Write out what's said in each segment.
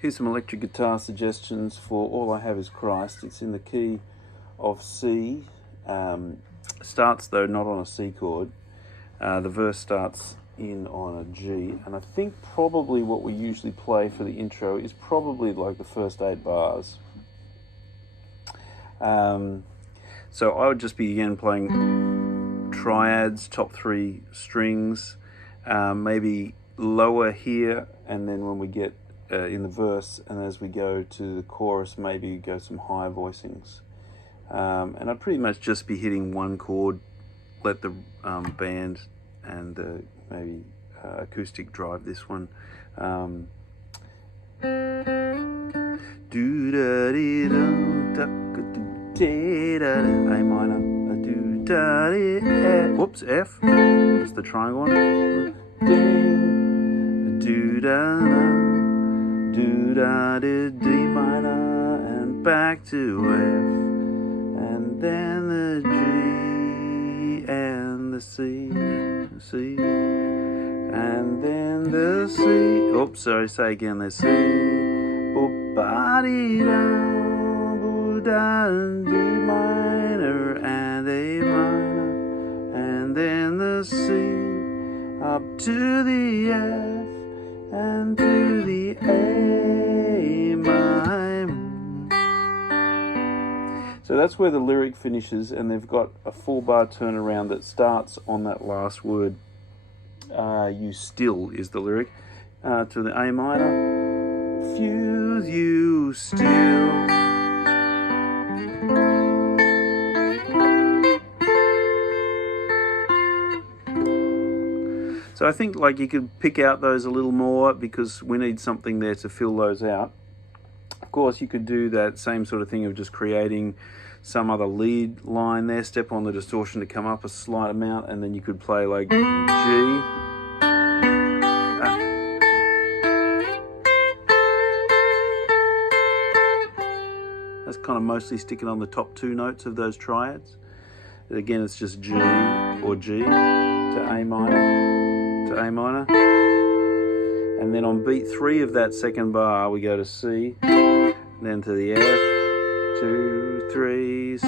Here's some electric guitar suggestions for All I Have Is Christ. It's in the key of C. Starts though not on a C chord. The verse starts in on a G, and I think probably what we usually play for the intro is probably like the first 8 bars. So I would just begin playing triads, top 3 strings, maybe lower here, and then when we get in the verse and as we go to the chorus, maybe go some higher voicings. And I'd pretty much just be hitting one chord, let the band and maybe acoustic drive this one. A minor, whoops, F, it's the triangle one. D minor, and back to F, and then the G and the C, and then the C. Oops, sorry, say again, the C. D minor and A minor, and then the C up to the F and to the A minor. So that's where the lyric finishes, and they've got a 4-bar turnaround that starts on that last word. You still is the lyric, to the A minor. Fuse you still. So I think like you could pick out those a little more because we need something there to fill those out. Of course, you could do that same sort of thing of just creating some other lead line there, step on the distortion to come up a slight amount, and then you could play like G. That's kind of mostly sticking on the top 2 notes of those triads. Again, it's just G or G to A minor, to A minor. And then on beat 3 of that second bar, we go to C, then to the F, 2, 3, C.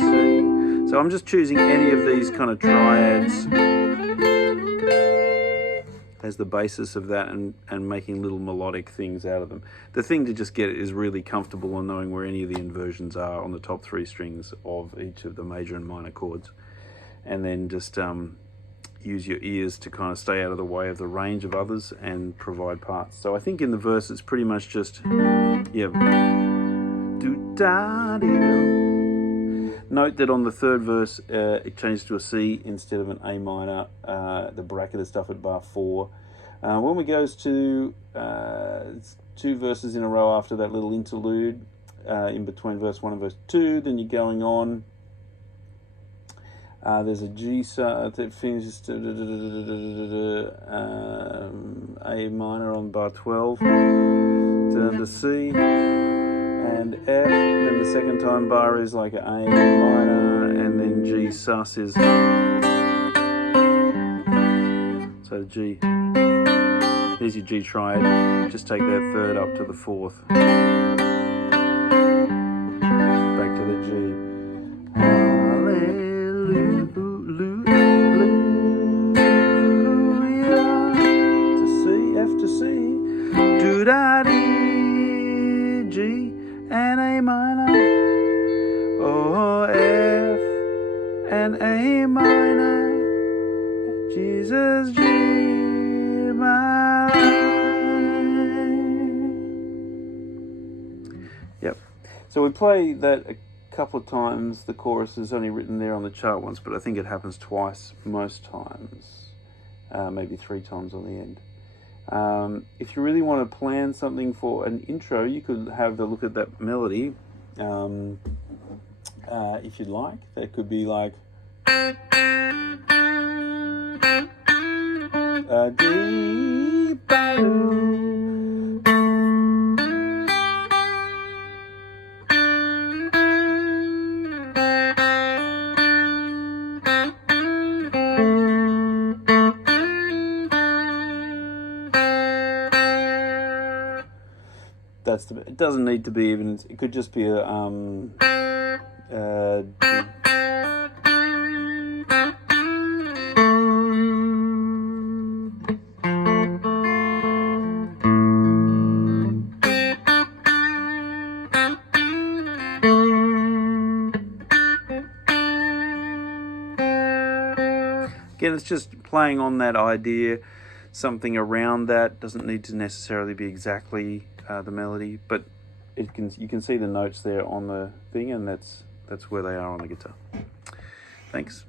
So I'm just choosing any of these kind of triads as the basis of that and making little melodic things out of them. The thing to just get is really comfortable on knowing where any of the inversions are on the top 3 strings of each of the major and minor chords. And then just use your ears to kind of stay out of the way of the range of others and provide parts. So I think in the verse it's pretty much just, yeah. Note that on the 3rd verse it changed to a C instead of an A minor, the bracketed stuff at bar 4. When we goes to 2 verses in a row after that little interlude in between verse 1 and verse 2, then you're going on. There's a G that finishes to A minor on bar 12, turn to C and F, then the second time bar is like an A minor, and then G sus is, so G, here's your G triad, just take that 3rd up to the 4th, back to the G. G and A minor, oh F and A minor, Jesus G my life. Yep. So we play that a couple of times. The chorus is only written there on the chart once, but I think it happens twice most times, maybe 3 times on the end. If you really want to plan something for an intro, you could have a look at that melody, if you'd like. That could be like that's it doesn't need to be even, it could just be a again, it's just playing on that idea, something around that. Doesn't need to necessarily be exactly the melody, but you can see the notes there on the thing, and that's where they are on the guitar. Thanks.